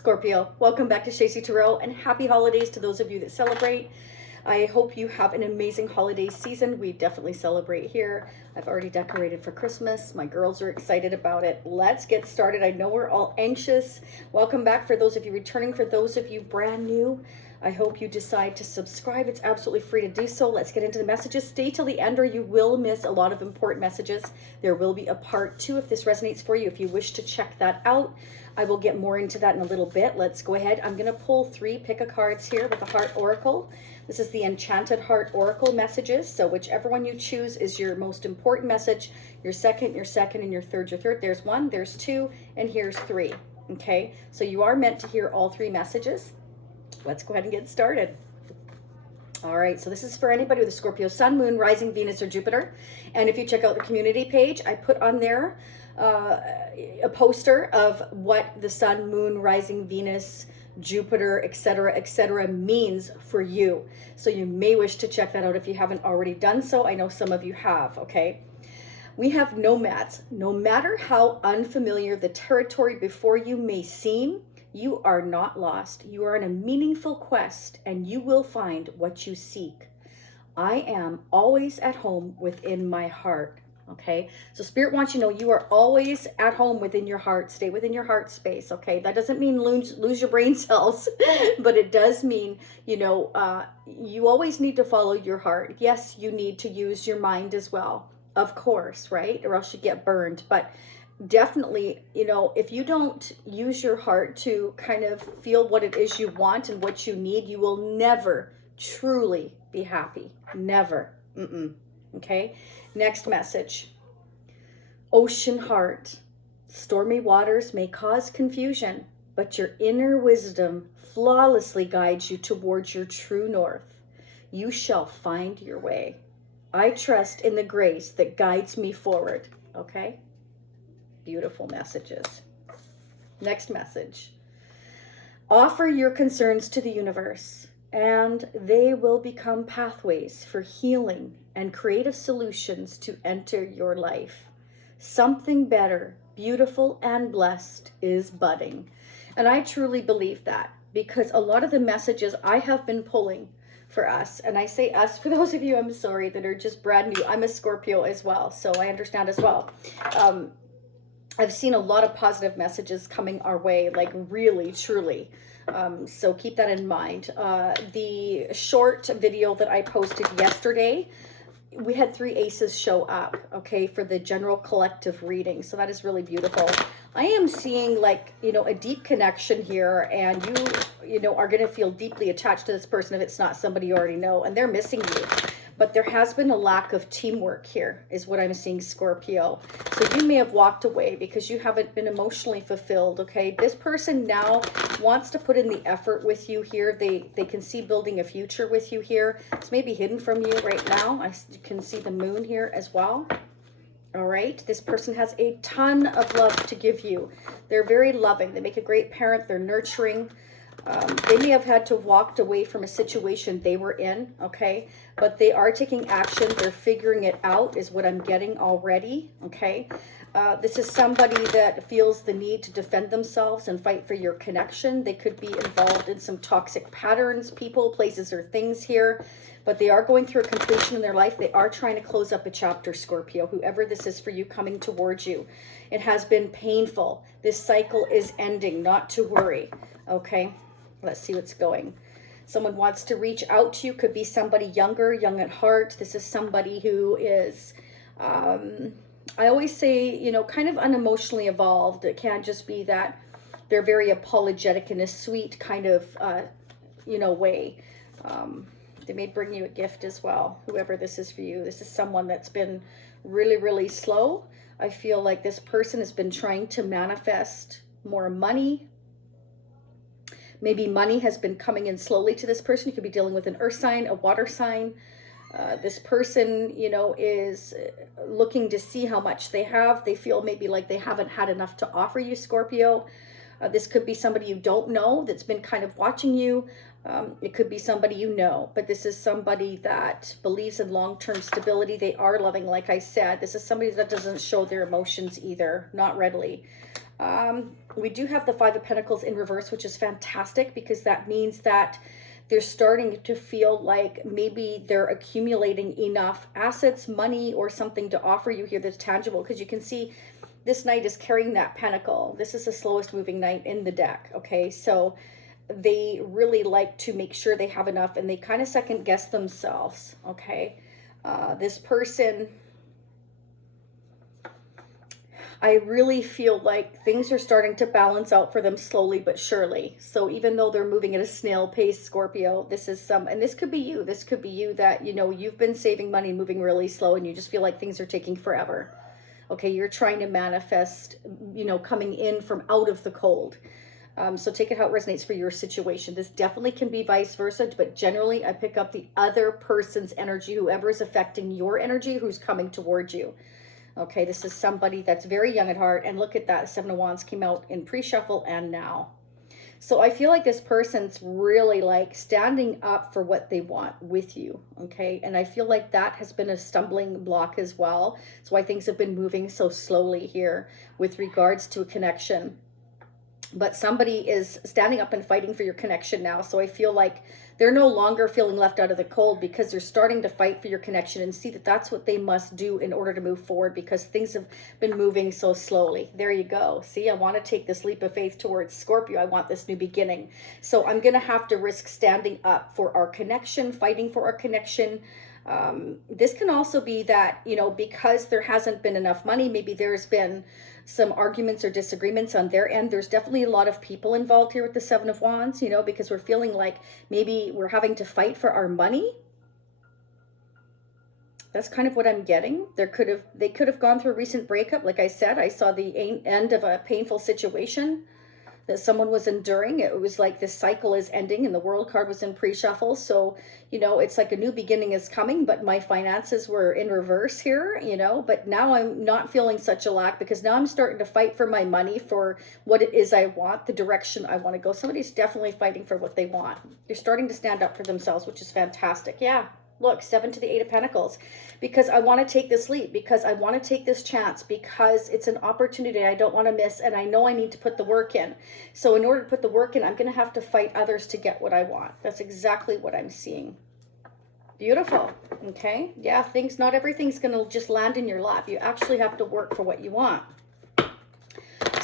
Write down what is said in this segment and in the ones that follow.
Scorpio, welcome back to Shacy Tarot and happy holidays to those of you that celebrate. I hope you have an amazing holiday season. We definitely celebrate here. I've already decorated for Christmas. My girls are excited about it. Let's get started. I know we're all anxious. Welcome back for those of you returning. For those of you brand new, I hope you decide to subscribe. It's absolutely free to do so. Let's get into the messages. Stay till the end or you will miss a lot of important messages. There will be a part 2 if this resonates for you. If you wish to check that out, I will get more into that in a little bit. Let's go ahead. I'm going to pull 3 pick a cards here with the Heart Oracle. This is the Enchanted Heart Oracle messages. So whichever one you choose is your most important message. Your second, and your third, There's 1, there's 2, and here's 3. Okay, so you are meant to hear all 3 messages. Let's go ahead and get started. All right, so this is for anybody with a Scorpio Sun, Moon, Rising, Venus, or Jupiter. And if you check out the community page, I put on there a poster of what the Sun, Moon, Rising, Venus, Jupiter, etc., means for you. So you may wish to check that out if you haven't already done so. I know some of you have, okay? We have nomads. No matter how unfamiliar the territory before you may seem, you are not lost. You are in a meaningful quest and you will find what you seek. I am always at home within my heart. Okay, so Spirit wants you to know you are always at home within your heart. Stay within your heart space. Okay, that doesn't mean lose your brain cells, but it does mean, you always need to follow your heart. Yes, you need to use your mind as well, of course, right? Or else you get burned. But definitely, if you don't use your heart to kind of feel what it is you want and what you need, you will never truly be happy. Never. Okay, next message. Ocean heart. Stormy waters may cause confusion, but your inner wisdom flawlessly guides you towards your true north. You shall find your way. I trust in the grace that guides me forward. Okay, beautiful messages. Next message. Offer your concerns to the universe, and they will become pathways for healing and creative solutions to enter your life. Something better, beautiful, and blessed is budding. And I truly believe that, because a lot of the messages I have been pulling for us, and I say us, for those of you, I'm sorry, that are just brand new. I'm a Scorpio as well, so I understand as well. I've seen a lot of positive messages coming our way, like really, truly. So keep that in mind. The short video that I posted yesterday, we had 3 aces show up, okay, for the general collective reading. So that is really beautiful. I am seeing a deep connection here, and you are going to feel deeply attached to this person if it's not somebody you already know, and they're missing you. But there has been a lack of teamwork here, is what I'm seeing, Scorpio. So you may have walked away because you haven't been emotionally fulfilled, okay? This person now wants to put in the effort with you here. They can see building a future with you here. It's maybe hidden from you right now. I can see the moon here as well. All right, this person has a ton of love to give you. They're very loving. They make a great parent. They're nurturing. They may have had to walk away from a situation they were in, okay? But they are taking action. They're figuring it out, is what I'm getting already, okay? This is somebody that feels the need to defend themselves and fight for your connection. They could be involved in some toxic patterns, people, places, or things here. But they are going through a completion in their life. They are trying to close up a chapter, Scorpio, whoever this is for you coming towards you. It has been painful. This cycle is ending, not to worry, okay? Let's see what's going. Someone wants to reach out to you. Could be somebody younger, young at heart. This is somebody who is, I always say, kind of unemotionally evolved. It can't just be that they're very apologetic in a sweet kind of, way. They may bring you a gift as well, whoever this is for you. This is someone that's been really, really slow. I feel like this person has been trying to manifest more money. Maybe money has been coming in slowly to this person. You could be dealing with an earth sign, a water sign. This person, is looking to see how much they have. They feel maybe like they haven't had enough to offer you, Scorpio. This could be somebody you don't know that's been kind of watching you. It could be somebody you know, but this is somebody that believes in long-term stability. They are loving, like I said. This is somebody that doesn't show their emotions either, not readily. We do have the Five of Pentacles in reverse, which is fantastic because that means that they're starting to feel like maybe they're accumulating enough assets, money, or something to offer you here that's tangible. Because you can see this knight is carrying that pentacle. This is the slowest moving knight in the deck, okay? So they really like to make sure they have enough, and they kind of second guess themselves, okay? This person, I really feel like things are starting to balance out for them slowly but surely. So even though they're moving at a snail pace, Scorpio, this is and this could be you. This could be you that, you know, you've been saving money, moving really slow, and you just feel like things are taking forever. Okay, you're trying to manifest, you know, coming in from out of the cold. So take it how it resonates for your situation. This definitely can be vice versa, but generally I pick up the other person's energy, whoever is affecting your energy, who's coming towards you. Okay, this is somebody that's very young at heart. And look at that, Seven of Wands came out in pre-shuffle and now. So I feel like this person's really like standing up for what they want with you, okay? And I feel like that has been a stumbling block as well. That's why things have been moving so slowly here with regards to a connection. But somebody is standing up and fighting for your connection now. So I feel like they're no longer feeling left out of the cold because they're starting to fight for your connection and see that that's what they must do in order to move forward because things have been moving so slowly. There you go. See, I want to take this leap of faith towards Scorpio. I want this new beginning. So I'm going to have to risk standing up for our connection, fighting for our connection. This can also be that, you know, because there hasn't been enough money, maybe there's been some arguments or disagreements on their end. There's definitely a lot of people involved here with the Seven of Wands, you know, because we're feeling like maybe we're having to fight for our money. That's kind of what I'm getting. They could have gone through a recent breakup. Like I said, I saw the end of a painful situation that someone was enduring. It was like this cycle is ending, and the World card was in pre-shuffle. So, you know, it's like a new beginning is coming, but my finances were in reverse here, you know, but now I'm not feeling such a lack because now I'm starting to fight for my money, for what it is I want, the direction I want to go. Somebody's definitely fighting for what they want. They're starting to stand up for themselves, which is fantastic. Yeah. Look, 7 to the 8 of Pentacles, because I want to take this leap, because I want to take this chance, because it's an opportunity I don't want to miss, and I know I need to put the work in. So in order to put the work in, I'm going to have to fight others to get what I want. That's exactly what I'm seeing. Beautiful. Okay. Yeah, not everything's going to just land in your lap. You actually have to work for what you want.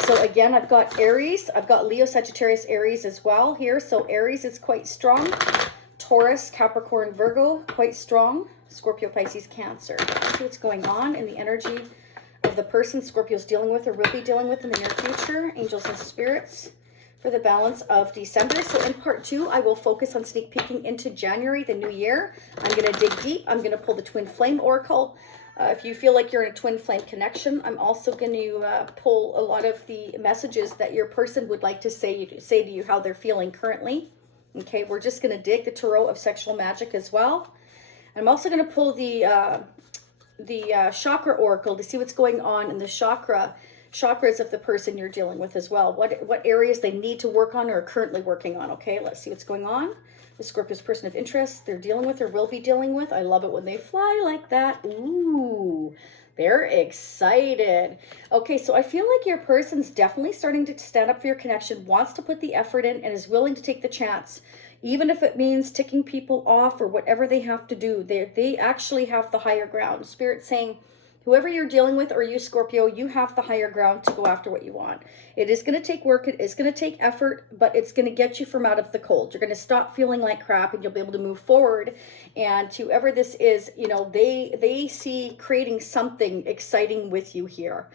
So again, I've got Aries. I've got Leo, Sagittarius, Aries as well here. So Aries is quite strong. Taurus, Capricorn, Virgo, quite strong. Scorpio, Pisces, Cancer. Let's see what's going on in the energy of the person Scorpio's dealing with or will be dealing with in the near future. Angels and spirits for the balance of December. So in part 2, I will focus on sneak peeking into January, the new year. I'm going to dig deep. I'm going to pull the Twin Flame Oracle. If you feel like you're in a twin flame connection, I'm also going to pull a lot of the messages that your person would like to say to you how they're feeling currently. Okay, we're just going to dig the tarot of sexual magic as well. I'm also going to pull the chakra oracle to see what's going on in the chakras of the person you're dealing with as well. What areas they need to work on or are currently working on. Okay, let's see what's going on. The Scorpio's person of interest they're dealing with or will be dealing with. I love it when they fly like that. Ooh, they're excited. Okay, so I feel like your person's definitely starting to stand up for your connection, wants to put the effort in, and is willing to take the chance, even if it means ticking people off or whatever they have to do. They actually have the higher ground. Spirit's saying, whoever you're dealing with, or you, Scorpio, you have the higher ground to go after what you want. It is going to take work. It is going to take effort, but it's going to get you from out of the cold. You're going to stop feeling like crap, and you'll be able to move forward. And whoever this is, you know, they see creating something exciting with you here.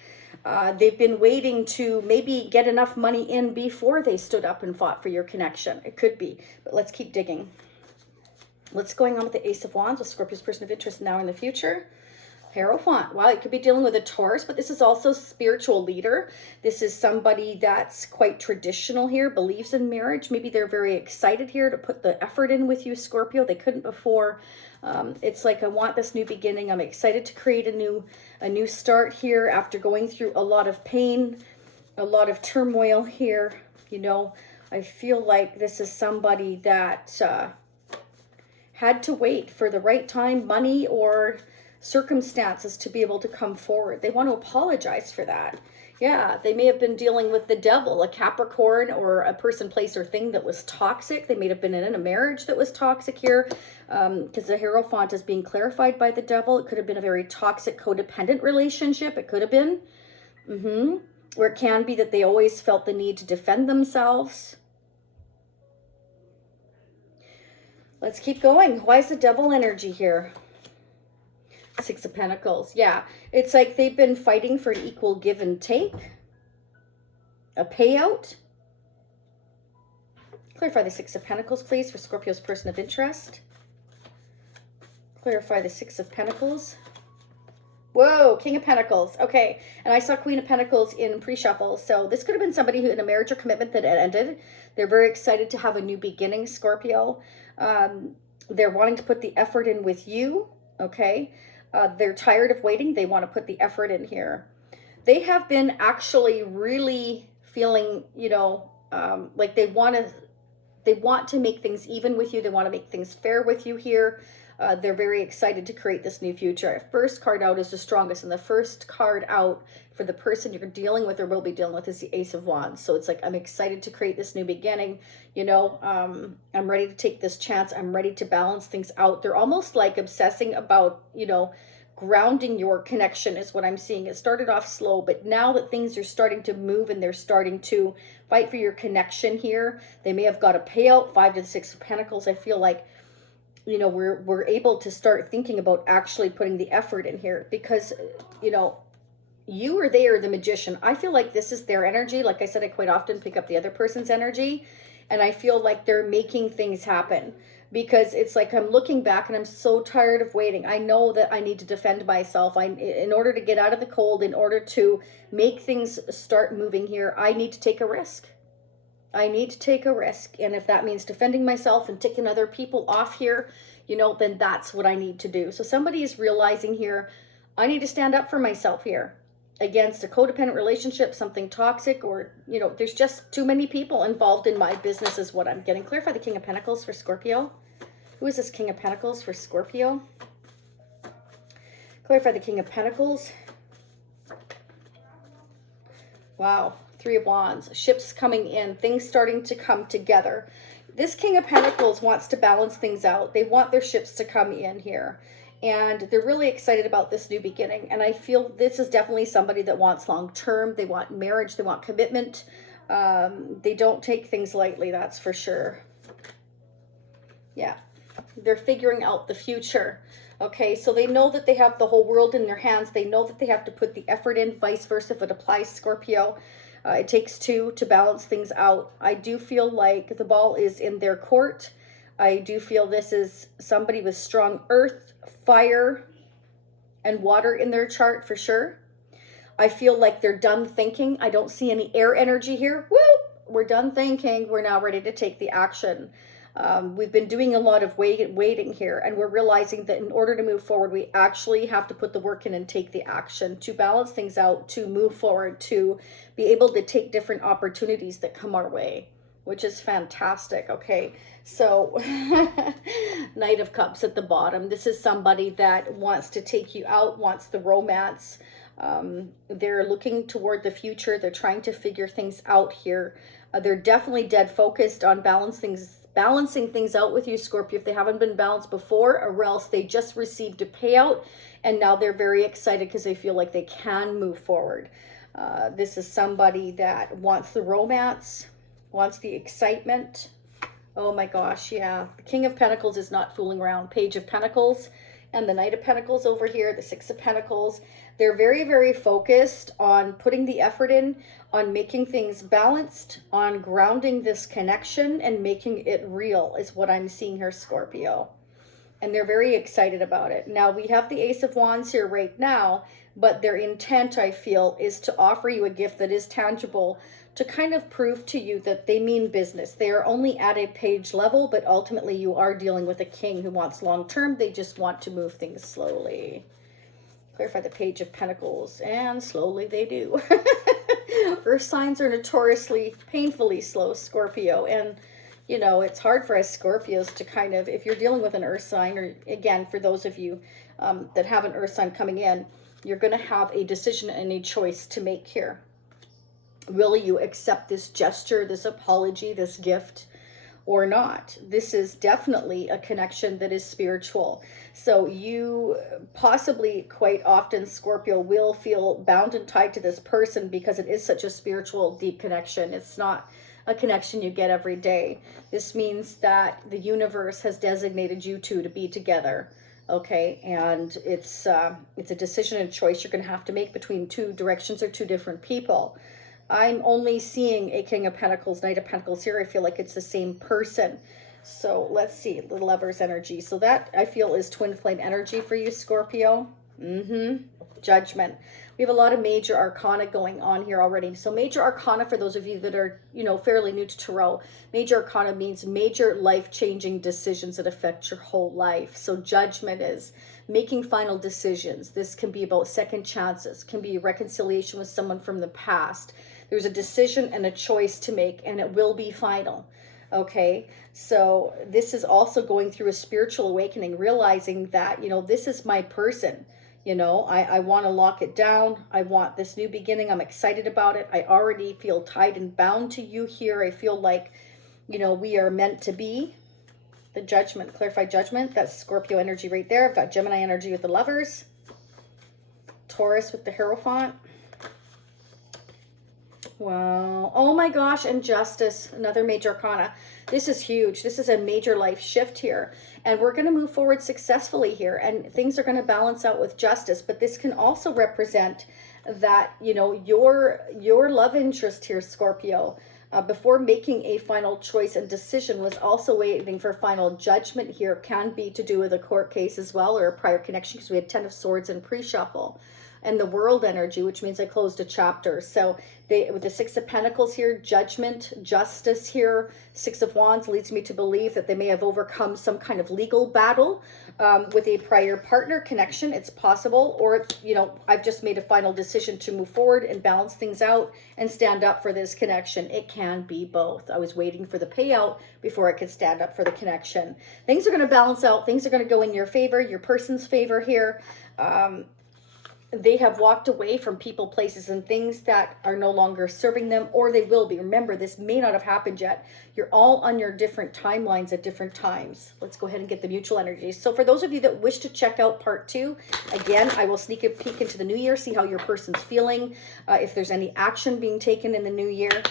They've been waiting to maybe get enough money in before they stood up and fought for your connection. It could be, but let's keep digging. What's going on with the Ace of Wands with Scorpio's person of interest now in the future? Hierophant. Wow, you could be dealing with a Taurus, but this is also spiritual leader. This is somebody that's quite traditional here, believes in marriage. Maybe they're very excited here to put the effort in with you, Scorpio. They couldn't before. It's like, I want this new beginning. I'm excited to create a new start here after going through a lot of pain, a lot of turmoil here. You know, I feel like this is somebody that had to wait for the right time, money, or circumstances to be able to come forward. They want to apologize for that. Yeah, they may have been dealing with the devil, a Capricorn, or a person, place, or thing that was toxic. They may have been in a marriage that was toxic here, because the Hierophant is being clarified by the devil. It could have been a very toxic, codependent relationship. It could have been. Or it can be that they always felt the need to defend themselves. Let's keep going. Why is the devil energy here? Six of Pentacles. Yeah, it's like they've been fighting for an equal give and take. A payout. Clarify the Six of Pentacles, please, for Scorpio's person of interest. Clarify the Six of Pentacles. Whoa, King of Pentacles. Okay, and I saw Queen of Pentacles in pre-shuffle. So this could have been somebody who in a marriage or commitment that had ended. They're very excited to have a new beginning, Scorpio. They're wanting to put the effort in with you, okay? They're tired of waiting. They want to put the effort in here. They have been actually really feeling, you know, like they want to make things even with you. They want to make things fair with you here. They're very excited to create this new future. First card out is the strongest, and the first card out for the person you're dealing with or will be dealing with is the Ace of Wands. So it's like, I'm excited to create this new beginning. You know, I'm ready to take this chance. I'm ready to balance things out. They're almost like obsessing about, you know, grounding your connection is what I'm seeing. It started off slow, but now that things are starting to move and they're starting to fight for your connection here, they may have got a payout. 5 to the 6 of Pentacles. I feel like, you know, we're able to start thinking about actually putting the effort in here, because, you know, you or they are the magician. I feel like this is their energy. Like I said, I quite often pick up the other person's energy, and I feel like they're making things happen, because it's like I'm looking back and I'm so tired of waiting. I know that I need to defend myself. In order to get out of the cold, in order to make things start moving here, I need to take a risk. I need to take a risk. And if that means defending myself and ticking other people off here, you know, then that's what I need to do. So somebody is realizing here, I need to stand up for myself here against a codependent relationship, something toxic, or, you know, there's just too many people involved in my business is what I'm getting. Clarify the King of Pentacles for Scorpio. Who is this King of Pentacles for Scorpio? Clarify the King of Pentacles. Wow. 3 of Wands, ships coming in, things starting to come together. This King of Pentacles wants to balance things out. They want their ships to come in here, and they're really excited about this new beginning. And I feel this is definitely somebody that wants long-term. They want marriage. They want commitment. They don't take things lightly, that's for sure. Yeah, they're figuring out the future. Okay, so they know that they have the whole world in their hands. They know that they have to put the effort in, vice versa if it applies, Scorpio. It takes two to balance things out. I do feel like the ball is in their court. I do feel this is somebody with strong earth, fire, and water in their chart for sure. I feel like they're done thinking. I don't see any air energy here. Woo! We're done thinking. We're now ready to take the action. We've been doing a lot of waiting here, and we're realizing that in order to move forward, we actually have to put the work in and take the action to balance things out, to move forward, to be able to take different opportunities that come our way, which is fantastic. Okay, so Knight of Cups at the bottom. This is somebody that wants to take you out, wants the romance. They're looking toward the future. They're trying to figure things out here. They're definitely dead focused on balancing things out with you, Scorpio, if they haven't been balanced before, or else they just received a payout and now they're very excited because they feel like they can move forward. This is somebody that wants the romance, wants the excitement. Oh my gosh, yeah. The King of Pentacles is not fooling around. Page of Pentacles and the Knight of Pentacles over here, the Six of Pentacles. They're very, very focused on putting the effort in, on making things balanced, on grounding this connection and making it real is what I'm seeing here, Scorpio. And they're very excited about it. Now, we have the Ace of Wands here right now, but their intent, I feel, is to offer you a gift that is tangible, to kind of prove to you that they mean business. They are only at a page level, but ultimately you are dealing with a king who wants long-term. They just want to move things slowly. Clarify the Page of Pentacles, and slowly they do. Earth signs are notoriously, painfully slow, Scorpio, and you know, it's hard for us Scorpios to kind of, if you're dealing with an earth sign, or again, for those of you that have an earth sign coming in, you're going to have a decision and a choice to make here. Will you accept this gesture, this apology, this gift, or not? This is definitely a connection that is spiritual. So you possibly, quite often, Scorpio, will feel bound and tied to this person because it is such a spiritual, deep connection. It's not a connection you get every day. This means that the universe has designated you two to be together. Okay, and it's a decision and choice you're going to have to make between two directions or two different people. I'm only seeing a King of Pentacles, Knight of Pentacles here. I feel like it's the same person. So let's see, the Lover's energy. So that, I feel, is twin flame energy for you, Scorpio. Judgment. We have a lot of major arcana going on here already. So major arcana, for those of you that are, fairly new to tarot, major arcana means major life-changing decisions that affect your whole life. So judgment is making final decisions. This can be about second chances, can be reconciliation with someone from the past. There's a decision and a choice to make, and it will be final. Okay, so this is also going through a spiritual awakening, realizing that, this is my person. I want to lock it down. I want this new beginning. I'm excited about it. I already feel tied and bound to you here. I feel like, we are meant to be. The Judgment, clarified judgment. That's Scorpio energy right there. I've got Gemini energy with the Lovers. Taurus with the Hierophant. Wow. Oh my gosh. And Justice, another major arcana. This is huge. This is a major life shift here. And we're going to move forward successfully here. And things are going to balance out with justice. But this can also represent that, your love interest here, Scorpio, before making a final choice and decision, was also waiting for final judgment here. Can be to do with a court case as well, or a prior connection, because we had 10 of Swords and pre-shuffle. And the World energy, which means I closed a chapter. So with the Six of Pentacles here, judgment, justice here, Six of Wands leads me to believe that they may have overcome some kind of legal battle with a prior partner connection. It's possible. Or, I've just made a final decision to move forward and balance things out and stand up for this connection. It can be both. I was waiting for the payout before I could stand up for the connection. Things are going to balance out. Things are going to go in your favor, your person's favor here. They have walked away from people, places, and things that are no longer serving them, or they will be. Remember, this may not have happened yet. You're all on your different timelines at different times. Let's go ahead and get the mutual energies. So for those of you that wish to check out part 2, again, I will sneak a peek into the new year, see how your person's feeling, if there's any action being taken in the new year,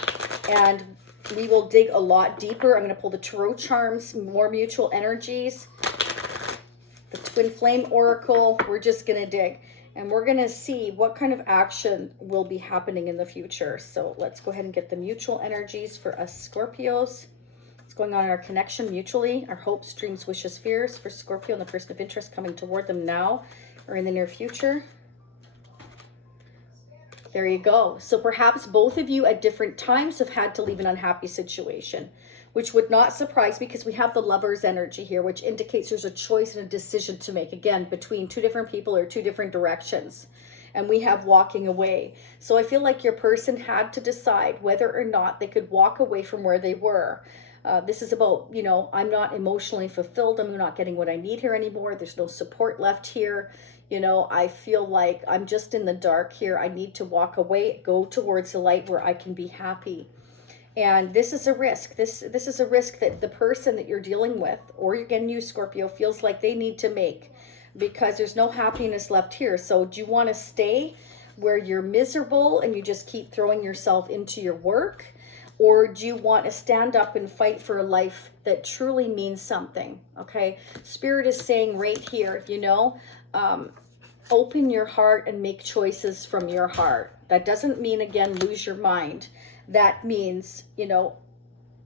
and we will dig a lot deeper. I'm going to pull the Tarot Charms, more mutual energies, the Twin Flame Oracle. We're just going to dig. And we're going to see what kind of action will be happening in the future. So let's go ahead and get the mutual energies for us Scorpios. What's going on in our connection mutually? Our hopes, dreams, wishes, fears for Scorpio and the person of interest coming toward them now or in the near future. There you go. So perhaps both of you at different times have had to leave an unhappy situation, which would not surprise me because we have the Lover's energy here, which indicates there's a choice and a decision to make, again, between two different people or two different directions. And we have walking away. So I feel like your person had to decide whether or not they could walk away from where they were. This is about, I'm not emotionally fulfilled. I'm not getting what I need here anymore. There's no support left here. I feel like I'm just in the dark here. I need to walk away, go towards the light where I can be happy. And this is a risk. This is a risk that the person that you're dealing with, or again, you, Scorpio, feels like they need to make, because there's no happiness left here. So do you want to stay where you're miserable and you just keep throwing yourself into your work? Or do you want to stand up and fight for a life that truly means something? Okay. Spirit is saying right here, open your heart and make choices from your heart. That doesn't mean, again, lose your mind. That means,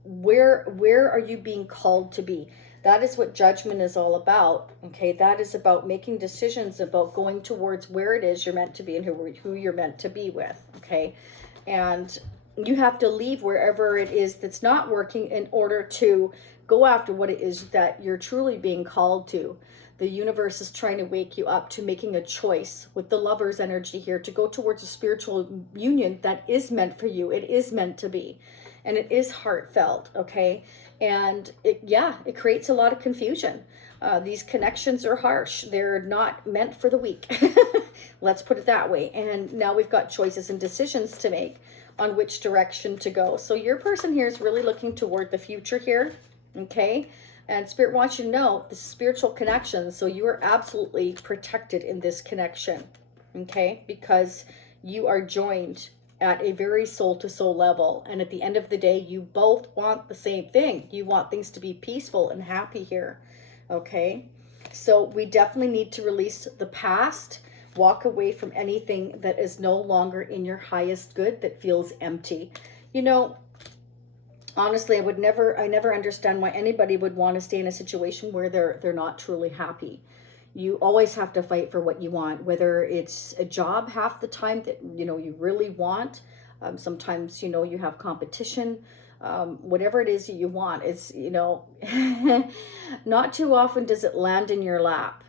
where are you being called to be? That is what judgment is all about. Okay, that is about making decisions, about going towards where it is you're meant to be and who you're meant to be with. Okay, and you have to leave wherever it is that's not working in order to go after what it is that you're truly being called to. The universe is trying to wake you up to making a choice with the Lover's energy here to go towards a spiritual union that is meant for you. It is meant to be, and it is heartfelt, okay? And it creates a lot of confusion. These connections are harsh. They're not meant for the weak. Let's put it that way. And now we've got choices and decisions to make. on which direction to go. So your person here is really looking toward the future here, okay? And Spirit wants you to know this is spiritual connection, so you are absolutely protected in this connection, okay? Because you are joined at a very soul-to-soul level, and at the end of the day, you both want the same thing. You want things to be peaceful and happy here, okay? So we definitely need to release the past, walk away from anything that is no longer in your highest good, that feels empty. You know, honestly, I never understand why anybody would want to stay in a situation where they're not truly happy. You always have to fight for what you want, whether it's a job half the time that, you know, you really want. Sometimes, you know, you have competition. Whatever it is that you want, it's, you know, not too often does it land in your lap.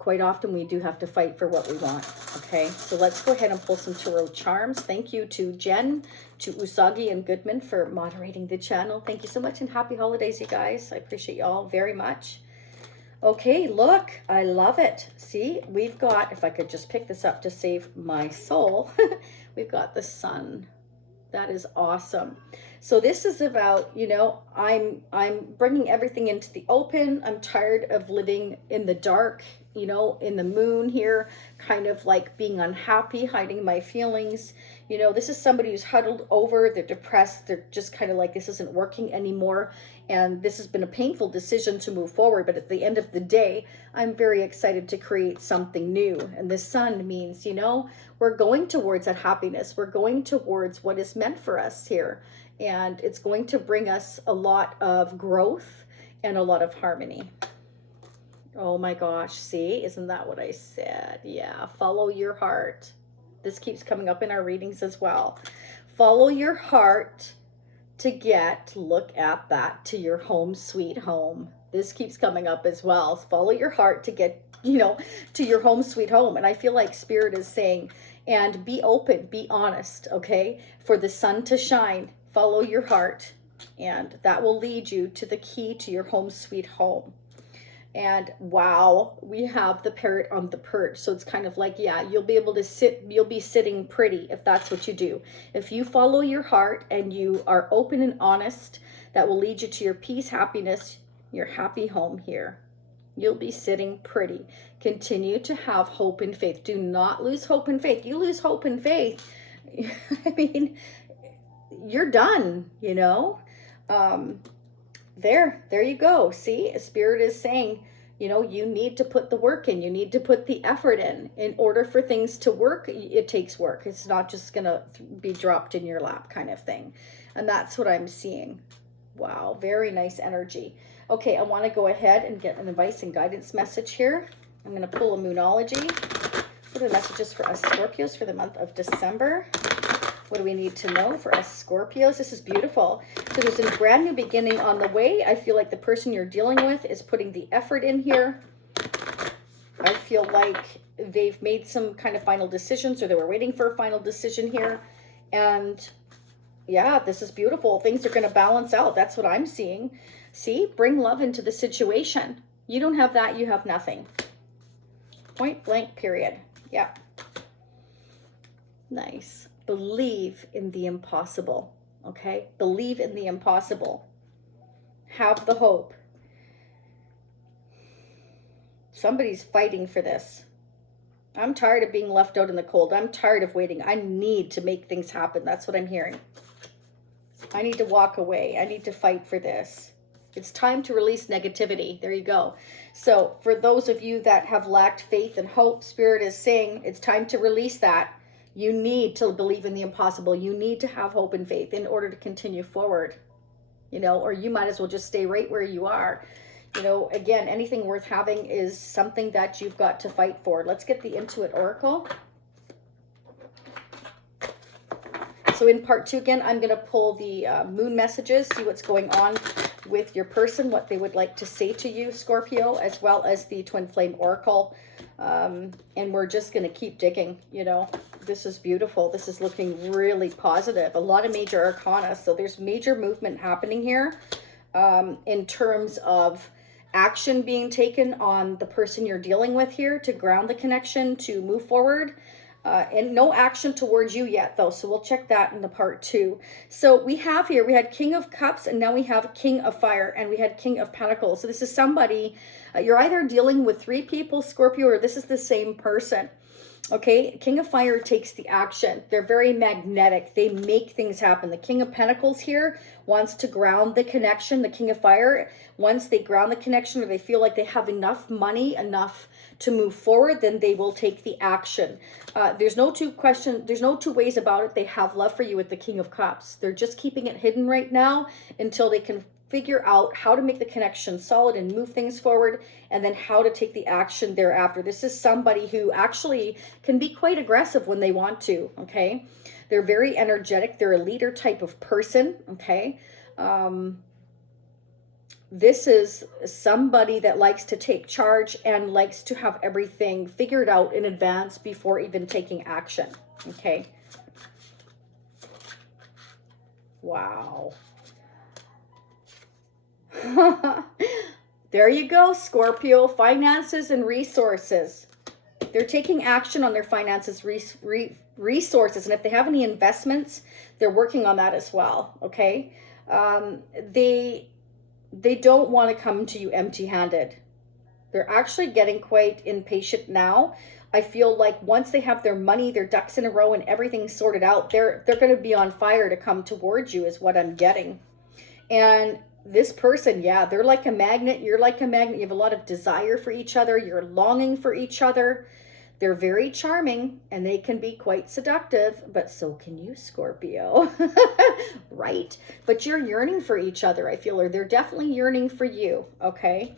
Quite often we do have to fight for what we want. Okay, so let's go ahead and pull some tarot charms. Thank you to Jen, to Usagi and Goodman for moderating the channel. Thank you so much, and happy holidays, you guys. I appreciate you all very much. Okay, look, I love it. See, we've got, if I could just pick this up to save my soul, we've got the sun. That is awesome. So this is about, you know, I'm bringing everything into the open. I'm tired of living in the dark, you know, in the moon here, kind of like being unhappy, hiding my feelings. You know, this is somebody who's huddled over, they're depressed, they're just kind of like, this isn't working anymore. And this has been a painful decision to move forward. But at the end of the day, I'm very excited to create something new. And the sun means, you know, we're going towards that happiness. We're going towards what is meant for us here. And it's going to bring us a lot of growth and a lot of harmony. Oh my gosh, see, isn't that what I said? Yeah, follow your heart. This keeps coming up in our readings as well. Follow your heart to get, look at that, to your home sweet home. This keeps coming up as well. Follow your heart to get, you know, to your home sweet home. And I feel like Spirit is saying, and be open, be honest, okay? For the sun to shine, follow your heart, and that will lead you to the key to your home sweet home. And wow, we have the parrot on the perch. So it's kind of like, yeah, you'll be able to sit, you'll be sitting pretty if that's what you do. If you follow your heart and you are open and honest, that will lead you to your peace, happiness, your happy home here. You'll be sitting pretty. Continue to have hope and faith. Do not lose hope and faith. You lose hope and faith, I mean, you're done, you know. There you go. See, Spirit is saying, you know, you need to put the work in. You need to put the effort in order for things to work. It takes work. It's not just going to be dropped in your lap kind of thing. And that's what I'm seeing. Wow, very nice energy. Okay, I want to go ahead and get an advice and guidance message here. I'm going to pull a Moonology for the messages for us Scorpios for the month of December. What do we need to know for us Scorpios? This is beautiful. So there's a brand new beginning on the way. I feel like the person you're dealing with is putting the effort in here. I feel like they've made some kind of final decisions, or they were waiting for a final decision here. And yeah, this is beautiful. Things are going to balance out. That's what I'm seeing. See, bring love into the situation. You don't have that, you have nothing. Point blank, period. Yeah. Nice. Believe in the impossible, okay? Believe in the impossible. Have the hope. Somebody's fighting for this. I'm tired of being left out in the cold. I'm tired of waiting. I need to make things happen. That's what I'm hearing. I need to walk away. I need to fight for this. It's time to release negativity. There you go. So for those of you that have lacked faith and hope, Spirit is saying it's time to release that. You need to believe in the impossible. You need to have hope and faith in order to continue forward, you know, or you might as well just stay right where you are. You know, again, anything worth having is something that you've got to fight for. Let's get the Intuit Oracle. So in part 2, again, I'm going to pull the moon messages, see what's going on with your person, what they would like to say to you, Scorpio, as well as the Twin Flame Oracle. And we're just going to keep digging, you know. This is beautiful. This is looking really positive. A lot of major arcana. So there's major movement happening here in terms of action being taken on the person you're dealing with here to ground the connection, to move forward. And no action towards you yet, though. So we'll check that in the part 2. So we have here, we had King of Cups, and now we have King of Fire, and we had King of Pentacles. So this is somebody, you're either dealing with 3 people, Scorpio, or this is the same person. Okay, King of Fire takes the action. They're very magnetic. They make things happen. The King of Pentacles here wants to ground the connection. The King of Fire, once they ground the connection or they feel like they have enough money, enough to move forward, then they will take the action. There's no two ways about it. They have love for you with the King of Cups. They're just keeping it hidden right now until they can figure out how to make the connection solid and move things forward, and then how to take the action thereafter. This is somebody who actually can be quite aggressive when they want to, okay? They're very energetic. They're a leader type of person, okay? This is somebody that likes to take charge and likes to have everything figured out in advance before even taking action, okay? Wow. There you go, Scorpio. Finances and resources. They're taking action on their finances, resources. And if they have any investments, they're working on that as well, okay? They don't want to come to you empty-handed. They're actually getting quite impatient now. I feel like once they have their money, their ducks in a row, and everything sorted out, they're going to be on fire to come towards you is what I'm getting. And this person, yeah, they're like a magnet. You're like a magnet. You have a lot of desire for each other. You're longing for each other. They're very charming and they can be quite seductive, but so can you, Scorpio, right? But you're yearning for each other, I feel, or they're definitely yearning for you, okay?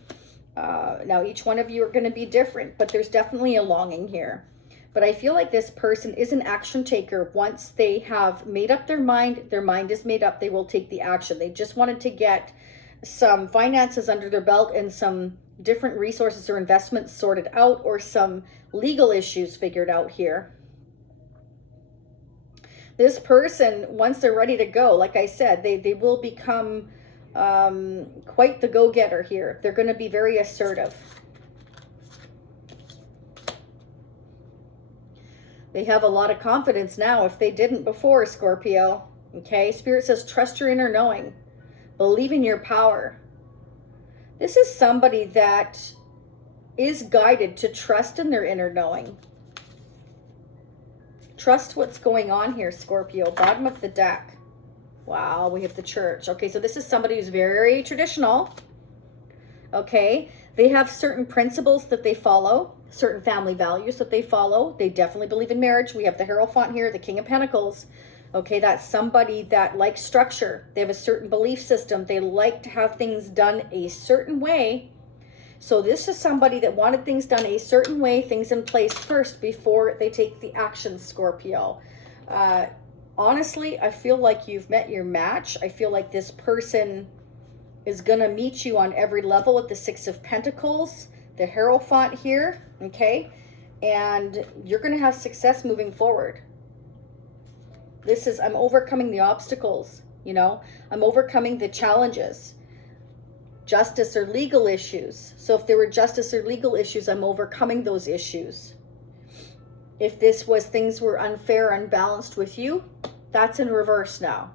Now, each one of you are going to be different, but there's definitely a longing here. But I feel like this person is an action taker. Once they have made up their mind is made up, they will take the action. They just wanted to get some finances under their belt and some different resources or investments sorted out, or some legal issues figured out here. This person, once they're ready to go, like I said, they will become quite the go-getter here. They're going to be very assertive. They have a lot of confidence now if they didn't before, Scorpio. Okay, Spirit says trust your inner knowing. Believe in your power. This is somebody that is guided to trust in their inner knowing. Trust what's going on here, Scorpio. Bottom of the deck. Wow, we have the Church. Okay, so this is somebody who's very traditional. Okay, they have certain principles that they follow, certain family values that they follow. They definitely believe in marriage. We have the Hierophant here, the King of Pentacles. Okay, that's somebody that likes structure. They have a certain belief system. They like to have things done a certain way. So this is somebody that wanted things done a certain way, things in place first before they take the action, Scorpio. Honestly, I feel like you've met your match. I feel like this person is going to meet you on every level with the Six of Pentacles, the Hierophant here, okay? And you're going to have success moving forward. This is, I'm overcoming the obstacles, you know? I'm overcoming the challenges. Justice or legal issues. So if there were justice or legal issues, I'm overcoming those issues. If this was things were unfair, unbalanced with you, that's in reverse now.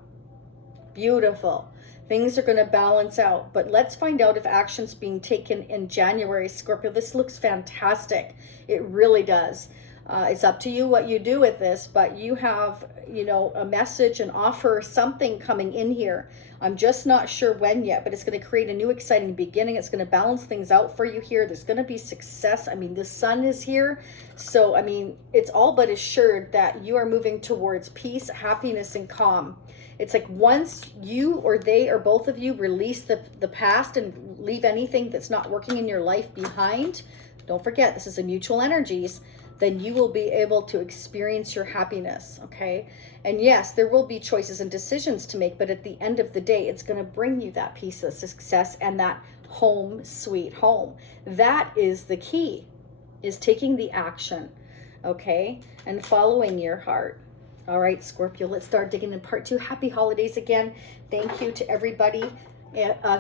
Beautiful. Things are going to balance out. But let's find out if action's being taken in January, Scorpio. This looks fantastic. It really does. It's up to you what you do with this, but you have, you know, a message, an offer, something coming in here. I'm just not sure when yet, but it's going to create a new exciting beginning. It's going to balance things out for you here. There's going to be success. I mean, the sun is here. So, I mean, it's all but assured that you are moving towards peace, happiness, and calm. It's like once you or they or both of you release the past and leave anything that's not working in your life behind, don't forget, this is a mutual energies, then you will be able to experience your happiness, okay? And yes, there will be choices and decisions to make, but at the end of the day, it's going to bring you that piece of success and that home, sweet home. That is the key, is taking the action, okay? And following your heart. All right, Scorpio, let's start digging in part 2. Happy holidays again. Thank you to everybody.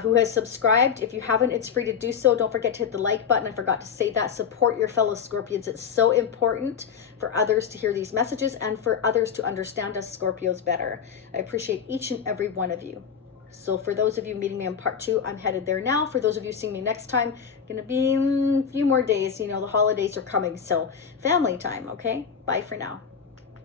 who has subscribed. If you haven't, it's free to do so. Don't forget to hit the like button. I forgot to say that. Support your fellow Scorpions. It's so important for others to hear these messages and for others to understand us Scorpios better. I appreciate each and every one of you. So for those of you meeting me in part 2, I'm headed there now. For those of you seeing me next time, going to be in a few more days. You know, the holidays are coming, so family time, okay? Bye for now.